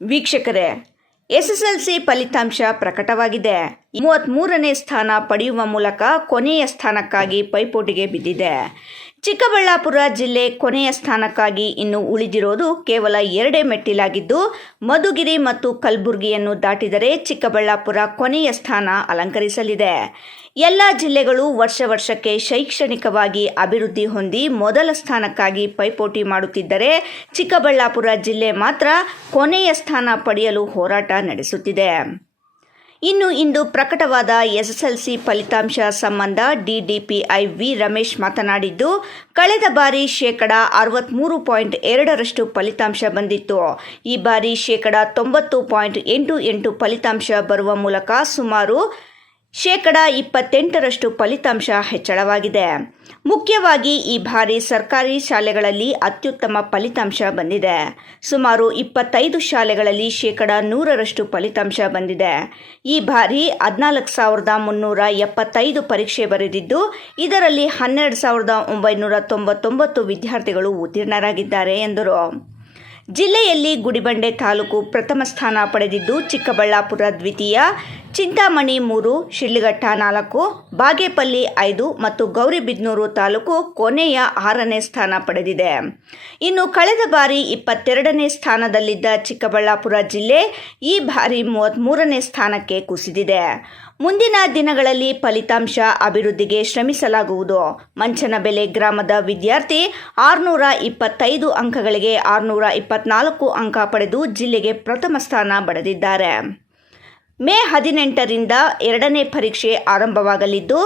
ವೀಕ್ಷಕರೇ, ಎಸ್ಎಸ್ಎಲ್ಸಿ ಫಲಿತಾಂಶ ಪ್ರಕಟವಾಗಿದೆ. 33ನೇ ಸ್ಥಾನ ಪಡೆಯುವ ಮೂಲಕ ಕೊನೆಯ ಸ್ಥಾನಕ್ಕಾಗಿ ಪೈಪೋಟಿಗೆ ಬಿದ್ದಿದೆ. ಚಿಕ್ಕಬಳ್ಳಾಪುರ ಜಿಲ್ಲೆ ಕೊನೆಯ ಸ್ಥಾನಕ್ಕಾಗಿ ಇನ್ನು ಉಳಿದಿರೋದು ಕೇವಲ 2 ಮೆಟ್ಟಿಲಾಗಿದ್ದು, ಮಧುಗಿರಿ ಮತ್ತು ಕಲಬುರಗಿಯನ್ನು ದಾಟಿದರೆ ಚಿಕ್ಕಬಳ್ಳಾಪುರ ಕೊನೆಯ ಸ್ಥಾನ ಅಲಂಕರಿಸಲಿದೆ. ಎಲ್ಲ ಜಿಲ್ಲೆಗಳು ವರ್ಷಕ್ಕೆ ಶೈಕ್ಷಣಿಕವಾಗಿ ಅಭಿವೃದ್ಧಿ ಹೊಂದಿ ಮೊದಲ ಸ್ಥಾನಕ್ಕಾಗಿ ಪೈಪೋಟಿ ಮಾಡುತ್ತಿದ್ದರೆ ಚಿಕ್ಕಬಳ್ಳಾಪುರ ಜಿಲ್ಲೆ ಮಾತ್ರ ಕೊನೆಯ ಸ್ಥಾನ ಪಡೆಯಲು ಹೋರಾಟ ನಡೆಸುತ್ತಿದೆ. ಇಂದು ಪ್ರಕಟವಾದ ಎಸ್ಎಸ್ಎಲ್ಸಿ ಫಲಿತಾಂಶ ಸಂಬಂಧ ಡಿಡಿಪಿಐ ವಿ ರಮೇಶ್ ಮಾತನಾಡಿದ್ದು, ಕಳೆದ ಬಾರಿ 63.2% ಫಲಿತಾಂಶ ಬಂದಿತ್ತು. ಈ ಬಾರಿ 90.88% ಫಲಿತಾಂಶ ಬರುವ ಮೂಲಕ ಸುಮಾರು 28% ಫಲಿತಾಂಶ ಹೆಚ್ಚಳವಾಗಿದೆ. ಮುಖ್ಯವಾಗಿ ಈ ಬಾರಿ ಸರ್ಕಾರಿ ಶಾಲೆಗಳಲ್ಲಿ ಅತ್ಯುತ್ತಮ ಫಲಿತಾಂಶ ಬಂದಿದೆ. ಸುಮಾರು 25 ಶಾಲೆಗಳಲ್ಲಿ 100% ಫಲಿತಾಂಶ ಬಂದಿದೆ. ಈ ಬಾರಿ 14,375 ಪರೀಕ್ಷೆ ಬರೆದಿದ್ದು, ಇದರಲ್ಲಿ 12,999 ವಿದ್ಯಾರ್ಥಿಗಳು ಉತ್ತೀರ್ಣರಾಗಿದ್ದಾರೆ ಎಂದರು. ಜಿಲ್ಲೆಯಲ್ಲಿ ಗುಡಿಬಂಡೆ ತಾಲೂಕು ಪ್ರಥಮ ಸ್ಥಾನ ಪಡೆದಿದ್ದು, ಚಿಕ್ಕಬಳ್ಳಾಪುರ ದ್ವಿತೀಯ, ಚಿಂತಾಮಣಿ 3, ಶಿಡ್ಲಘಟ್ಟ 4, ಬಾಗೇಪಲ್ಲಿ 5 ಮತ್ತು ಗೌರಿಬಿದನೂರು ತಾಲೂಕು ಕೊನೆಯ 6ನೇ ಸ್ಥಾನ ಪಡೆದಿದೆ. ಇನ್ನು ಕಳೆದ ಬಾರಿ 22ನೇ ಸ್ಥಾನದಲ್ಲಿದ್ದ ಚಿಕ್ಕಬಳ್ಳಾಪುರ ಜಿಲ್ಲೆ ಈ ಬಾರಿ 33ನೇ ಸ್ಥಾನಕ್ಕೆ ಕುಸಿದಿದೆ. ಮುಂದಿನ ದಿನಗಳಲ್ಲಿ ಫಲಿತಾಂಶ ಅಭಿವೃದ್ಧಿಗೆ ಶ್ರಮಿಸಲಾಗುವುದು. ಮಂಚನಬೆಲೆ ಗ್ರಾಮದ ವಿದ್ಯಾರ್ಥಿ 625 ಅಂಕಗಳಿಗೆ 624 ಅಂಕ ಪಡೆದು ಜಿಲ್ಲೆಗೆ ಪ್ರಥಮ ಸ್ಥಾನ ಪಡೆದಿದ್ದಾರೆ. ಮೇ 18ರಿಂದ 2ನೇ ಪರೀಕ್ಷೆ ಆರಂಭವಾಗಲಿದ್ದು,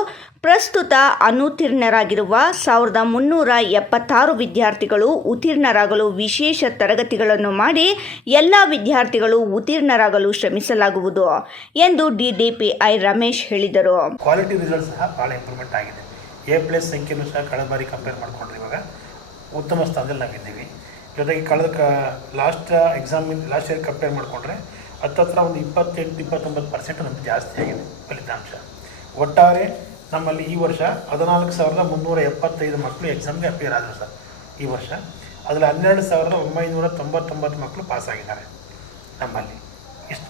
ಪ್ರಸ್ತುತ ಅನುತ್ತೀರ್ಣರಾಗಿರುವ 1376 ವಿದ್ಯಾರ್ಥಿಗಳು ಉತ್ತೀರ್ಣರಾಗಲು ವಿಶೇಷ ತರಗತಿಗಳನ್ನು ಮಾಡಿ ಎಲ್ಲ ವಿದ್ಯಾರ್ಥಿಗಳು ಉತ್ತೀರ್ಣರಾಗಲು ಶ್ರಮಿಸಲಾಗುವುದು ಎಂದು ಡಿಡಿಪಿಐ ರಮೇಶ್ ಹೇಳಿದರು. ಕ್ವಾಲಿಟಿ ರಿಸಲ್ಟ್ ಸಹ ಭಾಳ ಇಂಪ್ರೂವ್ಮೆಂಟ್ ಆಗಿದೆ. A+ ಸಂಖ್ಯೆನೂ ಸಹ ಕಳೆದ ಬಾರಿ ಕಂಪೇರ್ ಮಾಡಿಕೊಂಡ್ರೆ ಇವಾಗ ಉತ್ತಮ ಸ್ಥಾನದಲ್ಲಿ ನಾವಿದ್ದೀವಿ. ಜೊತೆಗೆ ಲಾಸ್ಟ್ ಇಯರ್ ಕಂಪೇರ್ ಮಾಡಿಕೊಂಡ್ರೆ ಹತ್ತಿರ ಒಂದು 28-29% ನಮ್ಗೆ ಜಾಸ್ತಿ ಆಗಿದೆ ಫಲಿತಾಂಶ. ಒಟ್ಟಾರೆ ನಮ್ಮಲ್ಲಿ ಈ ವರ್ಷ 14,375 ಮಕ್ಕಳು ಎಕ್ಸಾಮ್ಗೆ ಅಪಿಯರ್ ಆದರು ಸರ್. ಈ ವರ್ಷ ಅದರಲ್ಲಿ 12,999 ಮಕ್ಕಳು ಪಾಸಾಗಿದ್ದಾರೆ ನಮ್ಮಲ್ಲಿ. ಎಷ್ಟು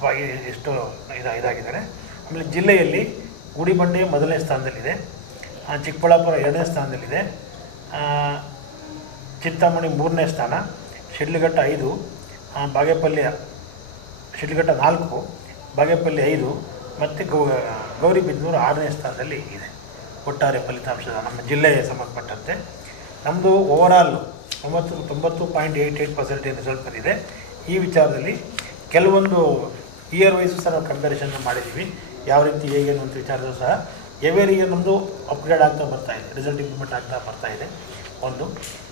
ಇದಾಗಿದ್ದಾರೆ. ಆಮೇಲೆ ಜಿಲ್ಲೆಯಲ್ಲಿ ಗುಡಿಬಂಡೆ ಮೊದಲನೇ ಸ್ಥಾನದಲ್ಲಿದೆ, ಚಿಕ್ಕಬಳ್ಳಾಪುರ 2ನೇ ಸ್ಥಾನದಲ್ಲಿದೆ, ಚಿಂತಾಮಣಿ 3ನೇ ಸ್ಥಾನ, ಶಿಡ್ಲಘಟ್ಟ 5, ಶಿಡ್ಲಘಟ್ಟ 4, ಬಾಗೇಪಲ್ಲಿ 5 ಮತ್ತು ಗೌರಿಬಿದನೂರು 6ನೇ ಸ್ಥಾನದಲ್ಲಿ ಇದೆ. ಒಟ್ಟಾರೆ ಫಲಿತಾಂಶದ ನಮ್ಮ ಜಿಲ್ಲೆಗೆ ಸಂಬಂಧಪಟ್ಟಂತೆ ನಮ್ಮದು ಓವರಾಲ್ 90.88% ರಿಸಲ್ಟ್ ಬಂದಿದೆ. ಈ ವಿಚಾರದಲ್ಲಿ ಕೆಲವೊಂದು ಇಯರ್ ವೈಸು ಸಹ ನಾವು ಕಂಪ್ಯಾರಿಸನ್ ಮಾಡಿದ್ದೀವಿ. ಯಾವ ರೀತಿ ಹೇಗೆ ಅನ್ನುವಂಥ ವಿಚಾರದಲ್ಲೂ ಸಹ ಎವರಿ ಇಯರ್ ನಮ್ಮದು ಅಪ್ಗ್ರೇಡ್ ಆಗ್ತಾ ಬರ್ತಾಯಿದೆ, ರಿಸಲ್ಟ್ ಇಂಪ್ರೂವ್ಮೆಂಟ್ ಆಗ್ತಾ ಬರ್ತಾಯಿದೆ. ಒಂದು.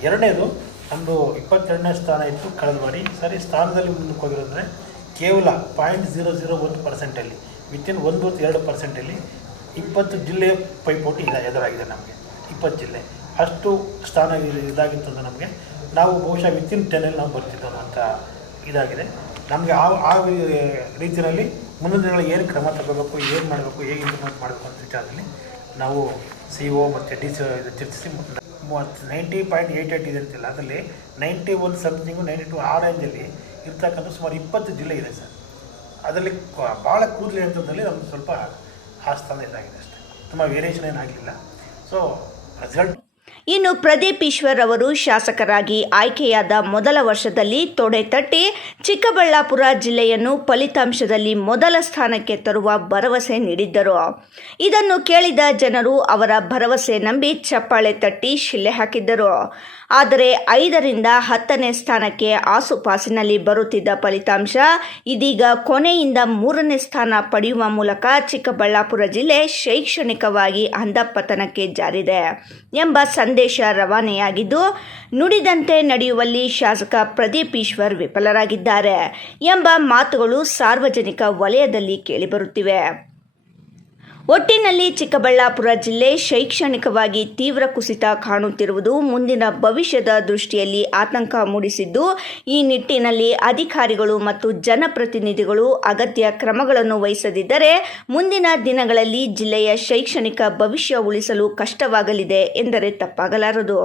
ಎರಡನೇದು, ನಮ್ಮದು 22ನೇ ಸ್ಥಾನ ಇತ್ತು ಕಳೆದ ಬಾರಿ. ಸರಿ, ಸ್ಥಾನದಲ್ಲಿ ಮುಂದಕ್ಕೆ ಹೋಗಿರೋದ್ರೆ ಕೇವಲ 0.001%, ವಿತಿನ್ 1-2% 20 ಜಿಲ್ಲೆಯ ಪೈಪೋಟಿ ಎದುರಾಗಿದೆ ನಮಗೆ. 20 ಜಿಲ್ಲೆ ಅಷ್ಟು ಸ್ಥಾನ ಇದಾಗಿತ್ತು ಅಂದರೆ ನಮಗೆ ನಾವು ಬಹುಶಃ ವಿತಿನ್ 10 ನಾವು ಬರ್ತಿದ್ದೋ ಅಂತ ಇದಾಗಿದೆ ನಮಗೆ. ಆ ರೀತಿಯಲ್ಲಿ ಮುಂದಿನ ದಿನಗಳಲ್ಲಿ ಏನು ಕ್ರಮ ತಗೋಬೇಕು, ಏನು ಮಾಡಬೇಕು, ಹೇಗೆ ಇಂಪ್ರೂವ್ಮೆಂಟ್ ಮಾಡಬೇಕು ಅಂತ ವಿಚಾರದಲ್ಲಿ ನಾವು CO ಮತ್ತು DC ಚರ್ಚಿಸಿ 90.88 ಇದೆ ಅಂತಿಲ್ಲ, ಅದರಲ್ಲಿ 91 ಸಮಥಿಂಗು 92 ಆ ರೇಂಜಲ್ಲಿ ಇರ್ತಕ್ಕಂಥ ಸುಮಾರು 20 ಜಿಲ್ಲೆ ಇದೆ ಸರ್. ಅದರಲ್ಲಿ ಭಾಳ ಕೂದಲು ಹಂತದಲ್ಲಿ ನಮ್ಗೆ ಸ್ವಲ್ಪ ಆ ಸ್ಥಾನ ಇದಾಗಿದೆ ಅಷ್ಟೇ, ತುಂಬ ವೇರಿಯೇಷನ್ ಏನಾಗಲಿಲ್ಲ. So result. ಇನ್ನು ಪ್ರದೀಪ್ ಈಶ್ವರ್ ಅವರು ಶಾಸಕರಾಗಿ ಆಯ್ಕೆಯಾದ ಮೊದಲ ವರ್ಷದಲ್ಲಿ ತೊಡೆ ತಟ್ಟಿ ಚಿಕ್ಕಬಳ್ಳಾಪುರ ಜಿಲ್ಲೆಯನ್ನು ಫಲಿತಾಂಶದಲ್ಲಿ ಮೊದಲ ಸ್ಥಾನಕ್ಕೆ ತರುವ ಭರವಸೆ ನೀಡಿದ್ದರು. ಇದನ್ನು ಕೇಳಿದ ಜನರು ಅವರ ಭರವಸೆ ನಂಬಿ ಚಪ್ಪಾಳೆ ತಟ್ಟಿ ಶಿಲ್ಲೆ ಹಾಕಿದ್ದರು. ಆದರೆ 5ರಿಂದ 10ನೇ ಸ್ಥಾನಕ್ಕೆ ಆಸುಪಾಸಿನಲ್ಲಿ ಬರುತ್ತಿದ್ದ ಫಲಿತಾಂಶ ಇದೀಗ ಕೊನೆಯಿಂದ 3ನೇ ಸ್ಥಾನ ಪಡೆಯುವ ಮೂಲಕ ಚಿಕ್ಕಬಳ್ಳಾಪುರ ಜಿಲ್ಲೆ ಶೈಕ್ಷಣಿಕವಾಗಿ ಅಧಃಪತನಕ್ಕೆ ಜಾರಿದೆ ಎಂಬ ಸಂದೇಶ ರವಾನೆಯಾಗಿದ್ದು, ನುಡಿದಂತೆ ನಡೆಯುವಲ್ಲಿ ಶಾಸಕ ಪ್ರದೀಪ್ ಈಶ್ವರ್ ವಿಫಲರಾಗಿದ್ದಾರೆ ಎಂಬ ಮಾತುಗಳು ಸಾರ್ವಜನಿಕ ವಲಯದಲ್ಲಿ ಕೇಳಿಬರುತ್ತಿವೆ. ಒಟ್ಟಿನಲ್ಲಿ ಚಿಕ್ಕಬಳ್ಳಾಪುರ ಜಿಲ್ಲೆ ಶೈಕ್ಷಣಿಕವಾಗಿ ತೀವ್ರ ಕುಸಿತ ಕಾಣುತ್ತಿರುವುದು ಮುಂದಿನ ಭವಿಷ್ಯದ ದೃಷ್ಟಿಯಲ್ಲಿ ಆತಂಕ ಮೂಡಿಸಿದ್ದು, ಈ ನಿಟ್ಟಿನಲ್ಲಿ ಅಧಿಕಾರಿಗಳು ಮತ್ತು ಜನಪ್ರತಿನಿಧಿಗಳು ಅಗತ್ಯ ಕ್ರಮಗಳನ್ನು ವಹಿಸದಿದ್ದರೆ ಮುಂದಿನ ದಿನಗಳಲ್ಲಿ ಜಿಲ್ಲೆಯ ಶೈಕ್ಷಣಿಕ ಭವಿಷ್ಯ ಉಳಿಸಲು ಕಷ್ಟವಾಗಲಿದೆ ಎಂದರೆ ತಪ್ಪಾಗಲಾರದು.